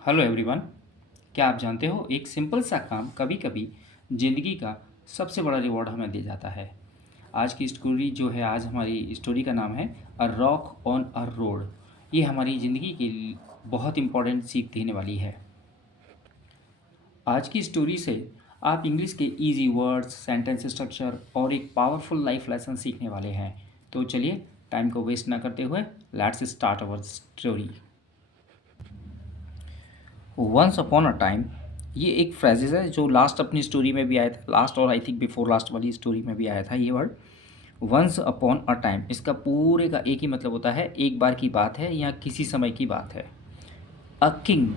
Hello everyone. क्या आप जानते हो एक सिंपल सा काम कभी कभी ज़िंदगी का सबसे बड़ा रिवॉर्ड हमें दे जाता है। आज की स्टोरी जो है, आज हमारी स्टोरी का नाम है a rock on a road. ये हमारी ज़िंदगी की बहुत इम्पोर्टेंट सीख देने वाली है। आज की स्टोरी से आप इंग्लिश के इजी वर्ड्स, सेंटेंस स्ट्रक्चर और एक पावरफुल लाइफ लेसन सीखने वाले हैं। तो चलिए, टाइम को वेस्ट ना करते हुए let's start our story. Once upon a time, ये एक फ्रेजेस है जो लास्ट अपनी स्टोरी में भी आया था, लास्ट और आई थिंक बिफोर लास्ट वाली स्टोरी में भी आया था ये word. Once upon a time, इसका पूरे का एक ही मतलब होता है, एक बार की बात है या किसी समय की बात है। अ किंग,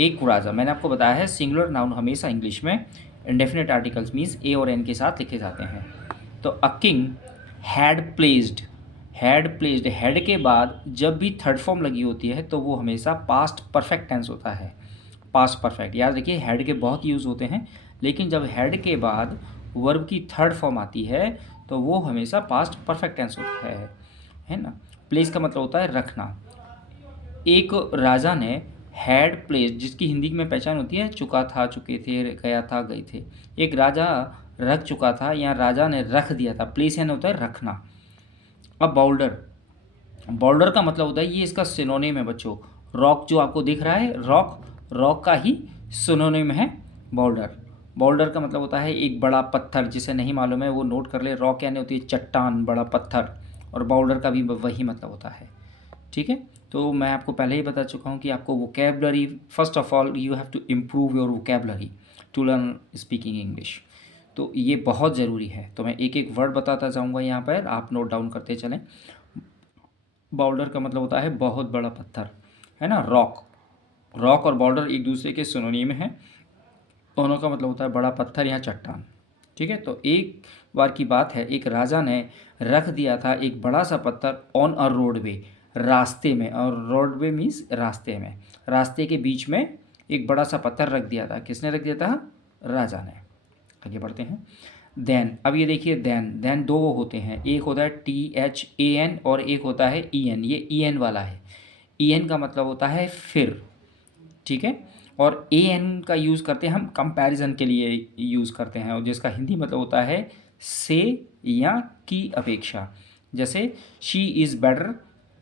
एक राजा। मैंने आपको बताया है सिंगुलर नाउन हमेशा इंग्लिश में इंडेफिनेट आर्टिकल्स मीन्स ए और एन के साथ लिखे जाते हैं। तो a king had placed had के बाद जब भी थर्ड फॉर्म लगी होती है तो वो हमेशा पास्ट परफेक्ट टेंस होता है। पास्ट परफेक्ट, याद रखिए, हेड के बहुत यूज़ होते हैं, लेकिन जब हेड के बाद वर्ब की थर्ड फॉर्म आती है तो वो हमेशा पास्ट परफेक्ट टेंस होता है ना। प्लेस का मतलब होता है रखना। एक राजा ने हैड प्लेस, जिसकी हिंदी में पहचान होती है चुका था, चुके थे, गया था, गए थे। एक राजा रख चुका था या राजा ने रख दिया था। प्लेस यानी होता है रखना। अब बाउल्डर, बाउल्डर का मतलब होता है, ये इसका सिनोनिम है बच्चों। रॉक जो आपको दिख रहा है, रॉक, रॉक का ही सिनोनिम है बाउल्डर। बाउल्डर का मतलब होता है एक बड़ा पत्थर। जिसे नहीं मालूम है वो नोट कर ले, रॉक यानी होती है चट्टान, बड़ा पत्थर, और बाउल्डर का भी वही मतलब होता है। ठीक है, तो मैं आपको पहले ही बता चुका हूँ कि आपको vocabulary, first of all you have to improve your vocabulary to learn speaking English. तो ये बहुत ज़रूरी है। तो मैं एक एक वर्ड बताता जाऊँगा यहाँ पर, आप नोट डाउन करते चलें। बाउल्डर का मतलब होता है बहुत बड़ा पत्थर, है ना। रॉक, रॉक और बाउल्डर एक दूसरे के सिनोनिम हैं। दोनों का मतलब होता है बड़ा पत्थर या चट्टान। ठीक है, तो एक बार की बात है, एक राजा ने रख दिया था एक बड़ा सा पत्थर ऑन अ रोडवे, रास्ते में। और रोडवे मीन्स रास्ते में, रास्ते के बीच में एक बड़ा सा पत्थर रख दिया था। किसने रख दिया था? राजा ने। आगे बढ़ते हैं। देन, अब ये देखिए, देन, देन दो होते हैं, एक होता है THAN और एक होता है EN। ये EN वाला है। EN का मतलब होता है फिर। ठीक है, और AN का यूज़ करते हैं हम कंपैरिजन के लिए यूज़ करते हैं, और जिसका हिंदी मतलब होता है से या की अपेक्षा। जैसे she is better,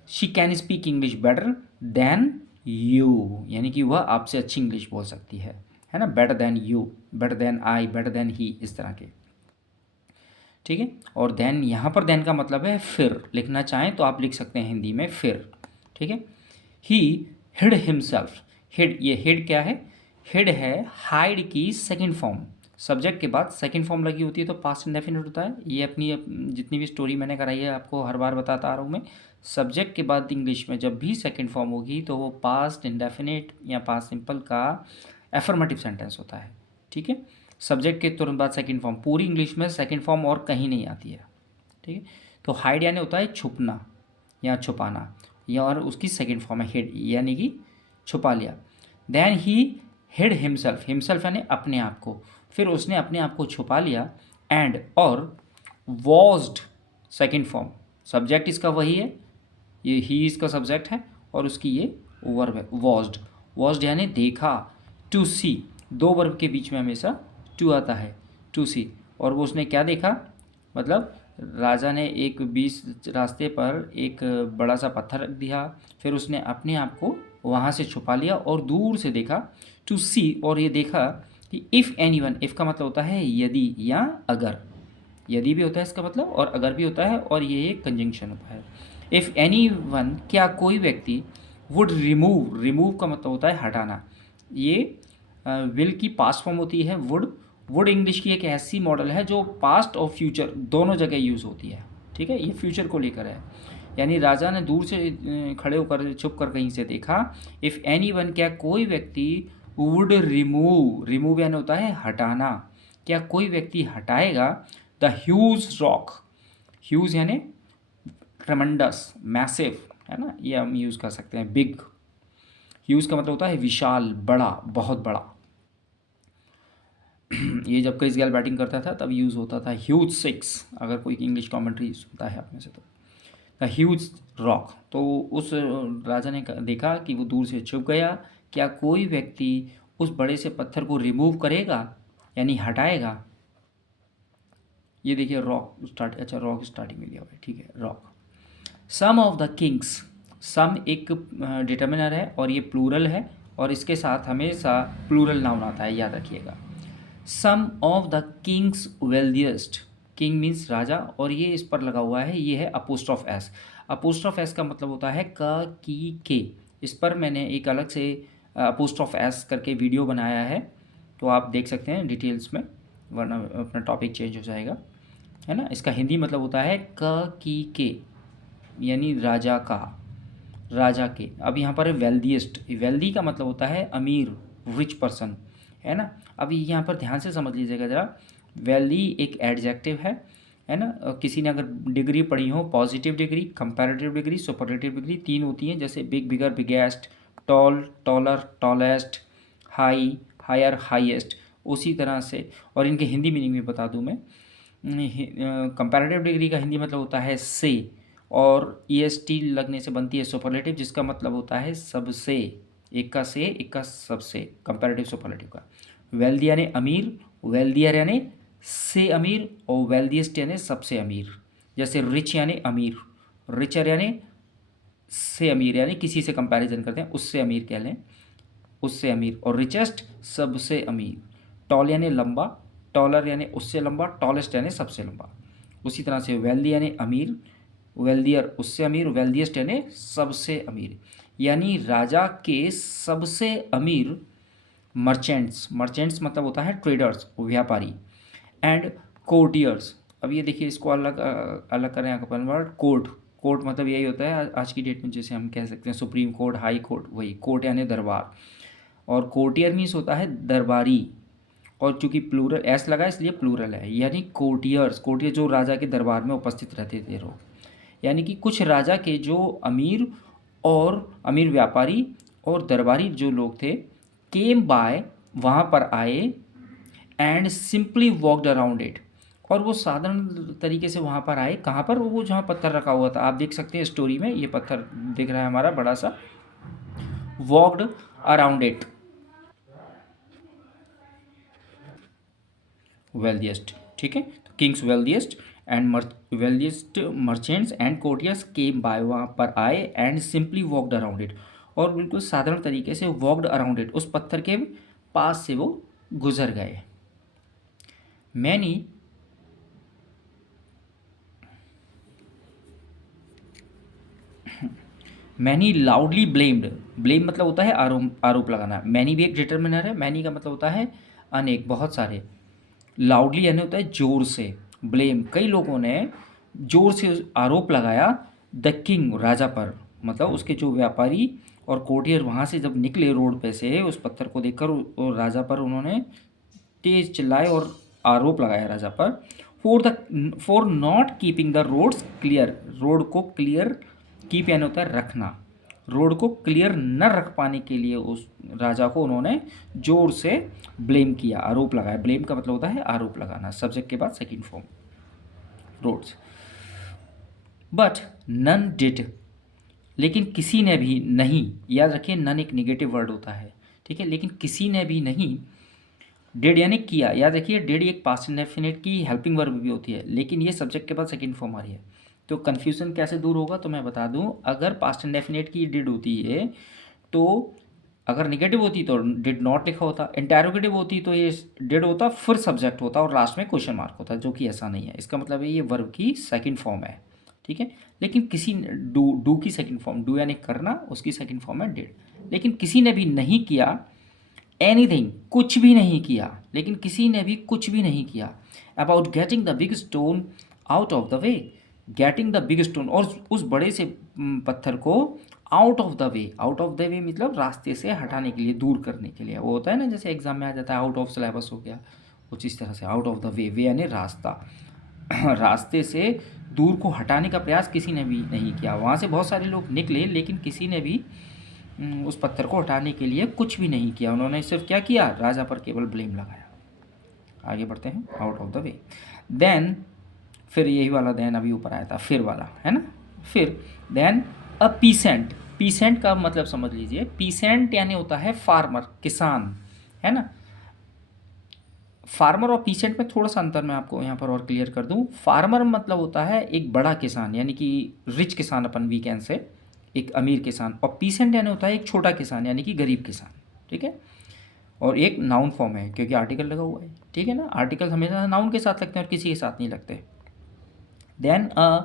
she can speak English better than you, यानी कि वह आपसे अच्छी इंग्लिश बोल सकती है ना। Better than you, better than I, better than he, इस तरह के। ठीक है, और देन, यहाँ पर देन का मतलब है फिर। लिखना चाहें तो आप लिख सकते हैं हिंदी में फिर। ठीक है, ही हिड हिमसेल्फ। हिड, ये हिड क्या है? हिड है हाइड की सेकंड फॉर्म। सब्जेक्ट के बाद सेकंड फॉर्म लगी होती है तो पास्ट इंडेफिनिट होता है। ये अपनी जितनी भी स्टोरी मैंने कराई है आपको हर बार बताता आ रहा हूँ मैं। सब्जेक्ट के बाद इंग्लिश में जब भी सेकंड फॉर्म होगी तो वो पास्ट इंडेफिनिट या पास्ट सिंपल का एफर्मेटिव सेंटेंस होता है। ठीक है, सब्जेक्ट के तुरंत बाद सेकंड फॉर्म, पूरी इंग्लिश में सेकंड फॉर्म और कहीं नहीं आती है। ठीक है, तो हाइड यानी होता है छुपना या छुपाना, या और उसकी सेकंड फॉर्म है हिड, यानी कि छुपा लिया। Then he hid himself, himself यानी अपने आप को, फिर उसने अपने आप को छुपा लिया। एंड, और वॉज्ड, सेकंड फॉर्म, सब्जेक्ट इसका वही है, ये ही इसका सब्जेक्ट है और उसकी ये वर्ब है वॉज्ड। वॉज्ड यानी देखा। टू सी, दो वर्ब के बीच में हमेशा टू आता है, टू सी। और वो उसने क्या देखा? मतलब राजा ने एक बीच रास्ते पर एक बड़ा सा पत्थर रख दिया, फिर उसने अपने आप को वहाँ से छुपा लिया और दूर से देखा, टू सी। और ये देखा कि इफ़ एनीवन, इफ़ का मतलब होता है यदि या अगर, यदि भी होता है इसका मतलब, और अगर भी होता है, और ये एक कंजंक्शन होता है। इफ़ एनी वन, क्या कोई व्यक्ति, वुड रिमूव, रिमूव का मतलब होता है हटाना। ये विल की पास्ट फॉर्म होती है वुड। वुड इंग्लिश की एक ऐसी मॉडल है जो पास्ट और फ्यूचर दोनों जगह यूज़ होती है। ठीक है, ये फ्यूचर को लेकर है। यानी राजा ने दूर से खड़े होकर, छुप कर कहीं से देखा। इफ़ एनी वन, क्या कोई व्यक्ति, वुड रिमूव, रिमूव यानी होता है हटाना, क्या कोई व्यक्ति हटाएगा द ह्यूज रॉक। ह्यूज यानी ट्रमेंडस, मैसिव, है ना, ये हम यूज़ कर सकते हैं बिग। ह्यूज का मतलब होता है विशाल, बड़ा, बहुत बड़ा। ये जब क्रिस गेल बैटिंग करता था तब यूज़ होता था ह्यूज सिक्स, अगर कोई इंग्लिश कमेंट्री सुनता है आप में से तो। द ह्यूज रॉक, तो उस राजा ने देखा कि वो दूर से छुप गया, क्या कोई व्यक्ति उस बड़े से पत्थर को रिमूव करेगा, यानी हटाएगा? ये देखिए रॉक स्टार्ट, अच्छा रॉक स्टार्टिंग में लिया हुआ है, ठीक है rock. Some of the kings, some एक डिटर्मिनर है और ये प्लूरल है और इसके साथ हमेशा प्लूरल नाउन आता है, याद रखिएगा। Some of the kings wealthiest, king means राजा और ये इस पर लगा हुआ है, ये है अपोस्ट्रोफ एस। अपोस्ट्रोफ एस का मतलब होता है क की के। इस पर मैंने एक अलग से अपोस्ट्रोफ एस करके वीडियो बनाया है, तो आप देख सकते हैं डिटेल्स में, वरना अपना टॉपिक चेंज हो जाएगा, है ना। इसका हिंदी मतलब होता है क की के, यानी राजा का, राजा के। अब यहाँ पर वेल्दिएस्ट, वेल्दी का मतलब होता है अमीर, रिच पर्सन, है ना। अभी यहाँ पर ध्यान से समझ लीजिएगा ज़रा, वेल्दी एक एडजेक्टिव है ना। किसी ने अगर डिग्री पढ़ी हो, positive degree, comparative degree, superlative degree, 3 होती हैं, जैसे big, bigger, biggest, tall, taller, tallest, high, higher, highest, उसी तरह से। और इनके हिंदी मीनिंग भी बता दूँ मैं। कंपैरेटिव डिग्री का हिंदी मतलब होता है से, और EST लगने से बनती है सुपरलेटिव, जिसका मतलब होता है सबसे, एक का से, एक का सबसे, कंपैरेटिव सुपरलेटिव का। वेल्दी यानी अमीर, वेल्दियर यानी से अमीर, और वेल्दिएस्ट यानी सबसे अमीर। जैसे रिच यानी अमीर, रिचर यानी से अमीर, यानी किसी से कंपैरिजन करते हैं, उससे अमीर कह लें, उससे अमीर। और रिचेस्ट सबसे अमीर। टॉल यानी लंबा, टॉलर यानी उससे लंबा, टॉलेस्ट यानी सबसे लंबा। उसी तरह से वेल्दी यानी अमीर, वेल्दियर उससे अमीर, वेल्दिएस्ट यानी सबसे अमीर। यानी राजा के सबसे अमीर मर्चेंट्स, मर्चेंट्स मतलब होता है ट्रेडर्स, व्यापारी, एंड कोर्टियर्स। अब ये देखिए, इसको अलग अलग करें अपन वर्ड, कोर्ट, कोर्ट मतलब यही होता है आज की डेट में, जैसे हम कह सकते हैं सुप्रीम कोर्ट, हाई कोर्ट, वही कोर्ट यानी दरबार। और कोर्टियर मीन्स होता है दरबारी, और चूंकि प्लूरल एस लगा इसलिए प्लूरल है, यानी कोर्टियर्स, कोर्टियर जो राजा के दरबार में उपस्थित रहते थे लोग, यानी कि कुछ राजा के जो अमीर और अमीर व्यापारी और दरबारी जो लोग थे, केम बाय, वहाँ पर आए, and simply walked around it, और वो साधारण तरीके से वहाँ पर आए, कहाँ पर, वो जहाँ पत्थर रखा हुआ था, आप देख सकते हैं स्टोरी में, ये पत्थर दिख रहा है हमारा बड़ा सा, वॉकड अराउंड इट, वेल्दिएस्ट, ठीक है। तो Kings wealthiest and wealthiest merchants and courtiers came by, वहाँ पर आए, and simply walked around it, और बिल्कुल साधारण तरीके से वॉकड अराउंड इट, उस पत्थर के पास से वो गुजर गए। Many many loudly blamed, blame मतलब होता है आरोप, आरोप लगाना। मैनी भी एक डिटर्मिनर है, मैनी का मतलब होता है अनेक, बहुत सारे। लाउडली यानी होता है जोर से, ब्लेम कई लोगों ने जोर से आरोप लगाया, द किंग राजा पर, मतलब उसके जो व्यापारी और कोर्टियर वहाँ से जब निकले रोड पे से, उस पत्थर को देखकर और राजा पर उन्होंने तेज चिल्लाए और आरोप लगाया राजा पर, for not keeping the roads clear, road को क्लियर, कीप यानी होता है रखना, रोड को क्लियर न रख पाने के लिए उस राजा को उन्होंने जोर से ब्लेम किया, आरोप लगाया। ब्लेम का मतलब होता है आरोप लगाना, सब्जेक्ट के बाद second form, roads. But none did, लेकिन किसी ने भी नहीं, याद रखिए नन एक निगेटिव वर्ड होता है, ठीक है, लेकिन किसी ने भी नहीं, डिड यानी किया, याद रखिए डिड एक पास्ट इंडेफिनिट की हेल्पिंग वर्ब भी होती है, लेकिन ये सब्जेक्ट के बाद सेकंड फॉर्म आ रही है। तो कन्फ्यूज़न कैसे दूर होगा, तो मैं बता दूं, अगर पास्ट इंडेफिनिट की डिड होती है तो अगर निगेटिव होती तो डिड नॉट लिखा होता, इंटेरोगेटिव होती तो ये डिड होता, फिर सब्जेक्ट होता और लास्ट में क्वेश्चन मार्क होता, जो कि ऐसा नहीं है। इसका मतलब है ये वर्ब की सेकंड फॉर्म है, ठीक है। लेकिन किसी डू की सेकंड फॉर्म, डू यानी करना, उसकी सेकंड फॉर्म है डिड। लेकिन किसी ने भी नहीं किया, एनीथिंग कुछ भी नहीं किया, लेकिन किसी ने भी कुछ भी नहीं किया, about getting the big stone out of the way, getting the big stone, और उस बड़े से पत्थर को out of the way, out of the वे मतलब रास्ते से हटाने के लिए, दूर करने के लिए, वो होता है ना जैसे एग्जाम में आ जाता है आउट ऑफ सिलेबस हो गया, कुछ इस तरह से आउट ऑफ द वे, वे यानी रास्ता, रास्ते से दूर को हटाने का प्रयास किसी ने भी नहीं किया। वहाँ से बहुत सारे लोग निकले, लेकिन किसी ने भी उस पत्थर को हटाने के लिए कुछ भी नहीं किया, उन्होंने सिर्फ क्या किया, राजा पर केवल ब्लेम लगाया। आगे बढ़ते हैं, out of the way. Then, फिर यही वाला देन अभी ऊपर आया था, फिर वाला है ना, फिर देन अ पीसेंट, पीसेंट का मतलब समझ लीजिए, पीसेंट यानी होता है फार्मर, किसान, है ना। फार्मर और पीसेंट में थोड़ा सा अंतर मैं आपको यहाँ पर और क्लियर कर दूँ। फार्मर मतलब होता है एक बड़ा किसान, यानी कि रिच किसान अपन वी कैन से, एक अमीर किसान। और पीसेंट यानी होता है एक छोटा किसान, यानी कि गरीब किसान, ठीक है। और एक नाउन फॉर्म है क्योंकि आर्टिकल लगा हुआ है, ठीक है ना। आर्टिकल हमेशा नाउन के साथ लगते हैं और किसी के साथ नहीं लगते। देन अ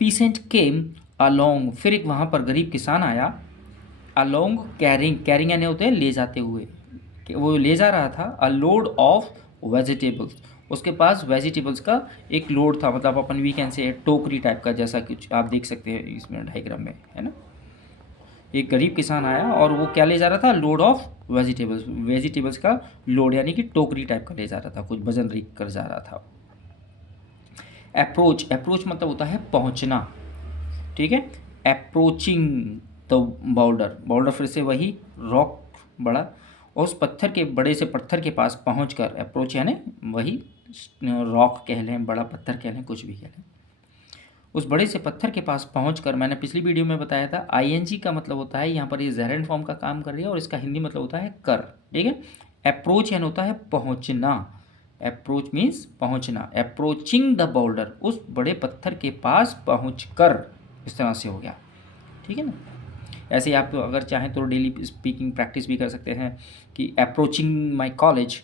पीसेंट केम अलोंग, फिर एक वहाँ पर गरीब किसान आया। अलोंग कैरिंग, कैरिंग यानी होते हैं ले जाते हुए, कि वो ले जा रहा था अ लोड ऑफ वेजिटेबल्स, उसके पास वेजिटेबल्स का एक लोड था, मतलब अपन वी कैन से टोकरी टाइप का, जैसा कुछ आप देख सकते हैं इसमें डायग्राम में, है ना। एक गरीब किसान आया और वो क्या ले जा रहा था, लोड ऑफ वेजिटेबल्स, वेजिटेबल्स का लोड, यानी कि टोकरी टाइप का ले जा रहा था, कुछ वजन रख कर जा रहा था। अप्रोच, अप्रोच मतलब होता है पहुंचना, ठीक है। अप्रोचिंग द बाउल्डर, बाउल्डर फिर से वही रॉक, बड़ा, और उस पत्थर के, बड़े से पत्थर के पास पहुंचकर, अप्रोच यानी वही रॉक कह लें, बड़ा पत्थर कह लें, कुछ भी कह लें। उस बड़े से पत्थर के पास पहुंचकर, मैंने पिछली वीडियो में बताया था आईएनजी का मतलब होता है यहाँ पर ये जेरेंट फॉर्म का काम कर रही है, और इसका हिंदी मतलब होता है कर, ठीक है। अप्रोच यानी होता है पहुंचना, अप्रोच मीन्स पहुंचना, अप्रोचिंग द बाउल्डर, उस बड़े पत्थर के पास पहुंचकर, इस तरह से हो गया, ठीक है ना। ऐसे ही आप अगर चाहें तो डेली स्पीकिंग प्रैक्टिस भी कर सकते हैं कि approaching my college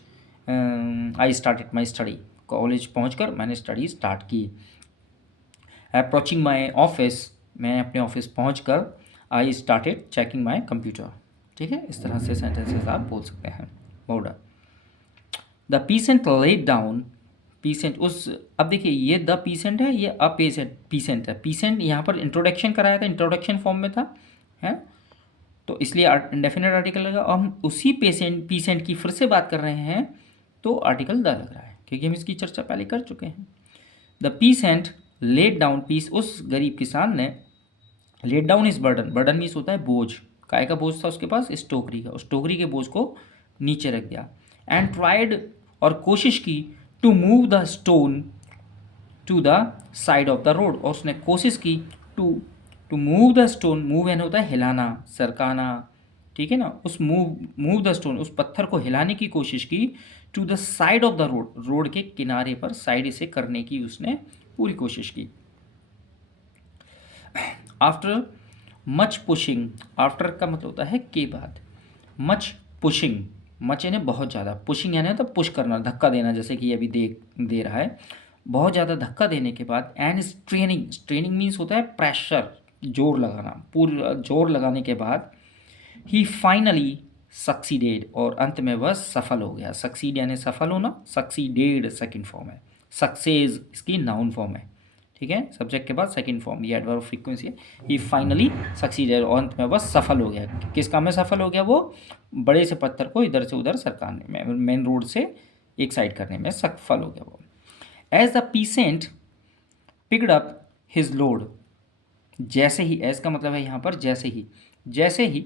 I started my study, college पहुंचकर मैंने स्टडी स्टार्ट की। अप्रोचिंग माई ऑफिस, मैं अपने ऑफिस पहुंचकर I started checking my computer, ठीक है। इस तरह से सेंटेंसेस आप बोल सकते हैं। Boulder, the peasant laid down, peasant उस, अब देखिए ये द पीसेंट है, ये अ पेसेंट पीसेंट है। पीसेंट यहाँ पर इंट्रोडक्शन कराया था, इंट्रोडक्शन फॉर्म में था, है, तो इसलिए इंडेफिनेट आर्टिकल लगा। और हम उसी पेसेंट पीसेंट की फिर से बात कर रहे हैं, तो आर्टिकल द लग रहा है, क्योंकि हम इसकी चर्चा पहले कर चुके हैं। The peasant laid down, peace उस गरीब किसान ने, laid down his burden, burden means होता है बोझ, काय का बोझ था उसके पास, इस टोकरी का, उस टोकरी के बोझ को नीचे रख दिया। एंड ट्राइड, और कोशिश की, to move the stone to the side of the road, और उसने कोशिश की to to move the stone, move यानी होता है हिलाना, सरकाना, ठीक है ना। उस मूव द स्टोन, उस पत्थर को हिलाने की कोशिश की, to the side of the road, road के किनारे पर, साइड इसे करने की उसने पूरी कोशिश की। आफ्टर मच पुशिंग, आफ्टर का मतलब होता है के बाद, मच पुशिंग, मच यानी बहुत ज़्यादा, पुशिंग यानी होता है पुश करना, धक्का देना, जैसे कि अभी दे रहा है। बहुत ज़्यादा धक्का देने के बाद, एंड स्ट्रेनिंग, स्ट्रेनिंग मीन्स होता है प्रेशर, जोर लगाना, पूरा जोर लगाने के बाद, ही फाइनली सक्सीडेड, और अंत में वह सफल हो गया। सक्सीड यानी सफल होना, सक्सीडेड सेकंड फॉर्म है, सक्सेस इसकी नाउन फॉर्म है, ठीक है। सब्जेक्ट के बाद सेकंड फॉर्म, ये एडवर्ब फ्रीक्वेंसी है। ही फाइनली सक्सीडेड, और अंत में वह सफल हो गया। किस काम में सफल हो गया, वो बड़े से पत्थर को इधर से उधर सरकाने में, मेन रोड से एक साइड करने में सफल हो गया वो। As the peasant picked up his load, जैसे ही, एज का मतलब है यहाँ पर जैसे ही, जैसे ही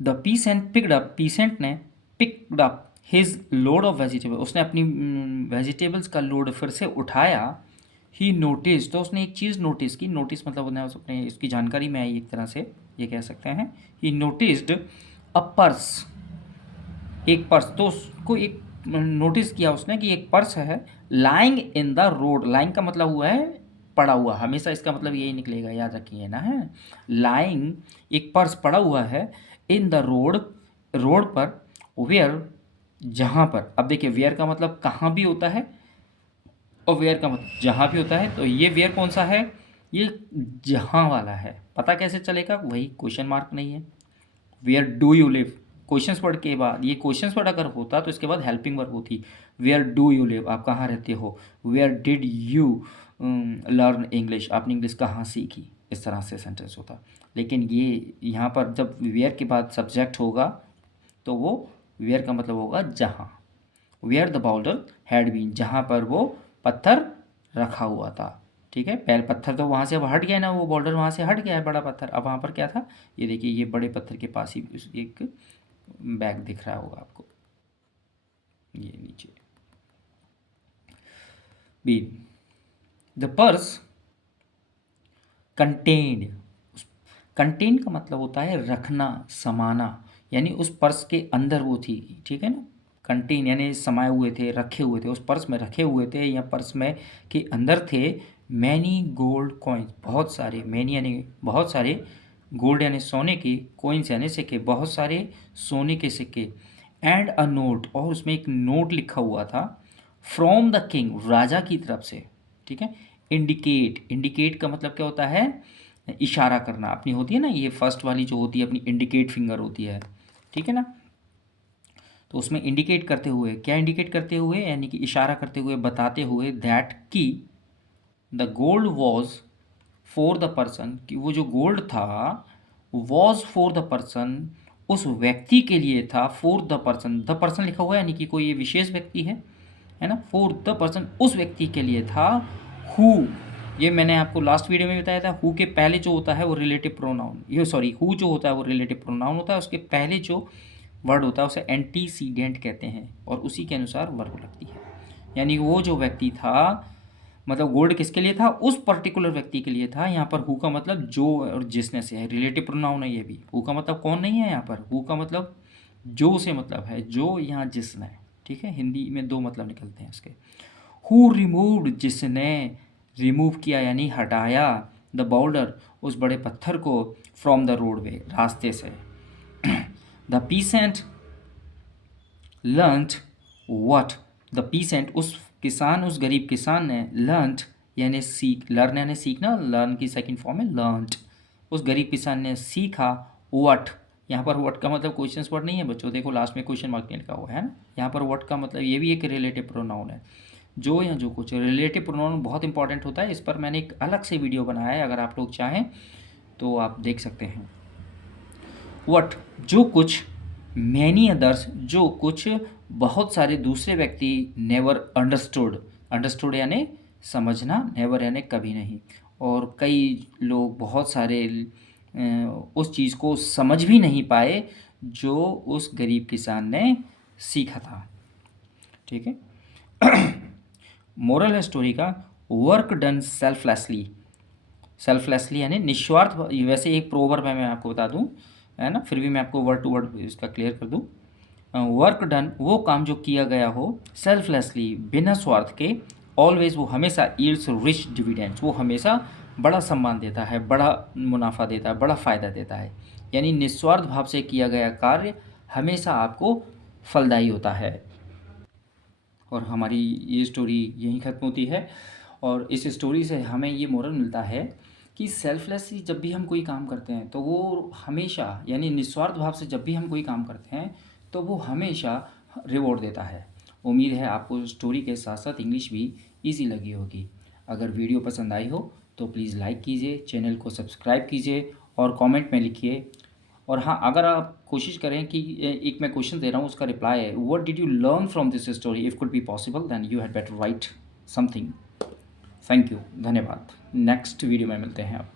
the peasant picked up, peasant ने picked up his load of vegetable, उसने अपनी वेजिटेबल्स का लोड फिर से उठाया। ही नोटिस, तो उसने एक चीज़ नोटिस की, नोटिस मतलब उन्हें उसने इसकी जानकारी में आई, एक तरह से ये कह सकते हैं। ही नोटिस्ड अ पर्स, एक पर्स, तो उसको एक नोटिस किया उसने कि एक पर्स है, lying in the road, lying का मतलब हुआ है पड़ा हुआ, हमेशा इसका मतलब यही निकलेगा, याद रखिए ना, है लाइंग, एक पर्स पड़ा हुआ है, इन द रोड, रोड पर, वेयर, जहाँ पर। अब देखिए वेयर का मतलब कहाँ भी होता है, और वेयर का मतलब जहाँ भी होता है, तो ये वेयर कौन सा है, ये जहाँ वाला है। पता कैसे चलेगा, वही क्वेश्चन मार्क नहीं है, where do you live, question word के बाद, ये क्वेश्चन वर्ड अगर होता तो इसके बाद हेल्पिंग वर्ब होती, वेयर डू यू लिव, आप कहाँ रहते हो, where did you learn English, आपने इंग्लिश कहाँ सीखी, इस तरह से सेंटेंस होता। लेकिन ये यहाँ पर जब वेयर के बाद सब्जेक्ट होगा, तो वो वेयर का मतलब होगा जहाँ, where the Boulder had been, जहाँ पर वो पत्थर रखा हुआ था, ठीक है। पहले पत्थर तो वहाँ से अब हट गया ना, वो बॉर्डर वहाँ से हट गया है, बड़ा पत्थर, अब वहाँ पर क्या था, ये देखिए, ये बड़े पत्थर के पास ही एक बैग दिख रहा होगा आपको, ये नीचे been, the purse contained, contain का मतलब होता है रखना, समाना, यानी उस पर्स के अंदर वो थी, ठीक है ना। कंटेन यानी समाये हुए थे, रखे हुए थे, उस पर्स में रखे हुए थे या पर्स में के अंदर थे मैनी गोल्ड कॉइन्स, बहुत सारे, मैनी यानी बहुत सारे, गोल्ड यानी सोने के, कॉइन्स यानी सिक्के, बहुत सारे सोने के सिक्के, एंड अ नोट, और उसमें एक नोट लिखा हुआ था, फ्रॉम द किंग, राजा की तरफ से, ठीक है। इंडिकेट, इंडिकेट का मतलब क्या होता है, इशारा करना, अपनी होती है ना ये फर्स्ट वाली जो होती है अपनी इंडिकेट फिंगर होती है, ठीक है ना। तो उसमें इंडिकेट करते हुए, क्या इंडिकेट करते हुए, यानी कि इशारा करते हुए, बताते हुए, दैट की the gold was for the person, कि वो जो गोल्ड था वॉज फॉर द पर्सन, उस व्यक्ति के लिए था, for the person, the person लिखा हुआ है यानी कि कोई ये विशेष व्यक्ति है ना, फॉर द पर्सन, उस व्यक्ति के लिए था, हु, ये मैंने आपको लास्ट वीडियो में बताया था, हु के पहले जो होता है वो रिलेटिव प्रोनाउन, ये सॉरी हु जो होता है वो रिलेटिव प्रोनाउन होता है, उसके पहले जो वर्ड होता है उसे एंटीसीडेंट कहते हैं और उसी के अनुसार वर्ब लगती है। यानी वो जो व्यक्ति था, मतलब गोल्ड किसके लिए था, उस पर्टिकुलर व्यक्ति के लिए था। यहाँ पर हु का मतलब जो और जिसने से है, रिलेटिव प्रोनाउन है ये भी। हु का मतलब कौन नहीं है यहाँ पर, हु का मतलब जो से मतलब है, जो यहाँ जिसने, ठीक है। हिंदी में दो मतलब निकलते हैं इसके। हु रिमूव्ड, जिसने, रिमूव किया यानी हटाया, द बाउल्डर, उस बड़े पत्थर को, फ्रॉम द रोडवे, रास्ते से। The pheasant learned what, the pheasant, उस किसान, उस गरीब किसान ने, लर्नड यानी सीख, लर्न यानी सीखना, लर्न की सेकंड फॉर्म है लर्नड, उस गरीब किसान ने सीखा, व्हाट, यहाँ पर व्हाट का मतलब क्वेश्चन वर्ड नहीं है बच्चों, देखो लास्ट में क्वेश्चन मार्क लिखा हुआ है ना। यहाँ पर व्हाट का मतलब ये भी एक रिलेटिव प्रोनाउन है, जो या जो कुछ, रिलेटिव प्रोनाउन बहुत इंपॉर्टेंट होता है, इस पर मैंने एक अलग से वीडियो बनाया है, अगर आप लोग चाहें तो आप देख सकते हैं। व्हाट, जो कुछ, मैनी अदर्स, जो कुछ, बहुत सारे दूसरे व्यक्ति, नेवर अंडरस्टूड, अंडरस्टूड यानी समझना, नेवर यानी कभी नहीं, और कई लोग, बहुत सारे उस चीज़ को समझ भी नहीं पाए जो उस गरीब किसान ने सीखा था, ठीक है। मोरल है स्टोरी का, वर्क डन सेल्फलेसली, सेल्फलेसली यानी निस्वार्थ, वैसे एक प्रोवर्ब है, मैं आपको बता दूं, है ना, फिर भी मैं आपको वर्ड टू वर्ड इसका क्लियर कर दूं। वर्क डन, वो काम जो किया गया हो, सेल्फलेसली, बिना स्वार्थ के, ऑलवेज, वो हमेशा, ईल्ड्स रिच डिविडेंड्स, वो हमेशा बड़ा सम्मान देता है, बड़ा मुनाफा देता है, बड़ा फ़ायदा देता है, यानी निस्वार्थ भाव से किया गया कार्य हमेशा आपको फलदायी होता है। और हमारी ये स्टोरी यहीं ख़त्म होती है, और इस स्टोरी से हमें ये मोरल मिलता है कि सेल्फलेसली जब भी हम कोई काम करते हैं तो वो हमेशा, यानी निस्वार्थ भाव से जब भी हम कोई काम करते हैं तो वो हमेशा रिवॉर्ड देता है। उम्मीद है आपको स्टोरी के साथ साथ इंग्लिश भी ईजी लगी होगी। अगर वीडियो पसंद आई हो तो प्लीज़ लाइक कीजिए, चैनल को सब्सक्राइब कीजिए और कमेंट में लिखिए। और हाँ, अगर आप कोशिश करें कि एक मैं क्वेश्चन दे रहा हूँ उसका रिप्लाई है, what did you learn from this story, if could be possible then you had better write something. Thank you, धन्यवाद। नेक्स्ट वीडियो में मिलते हैं अब।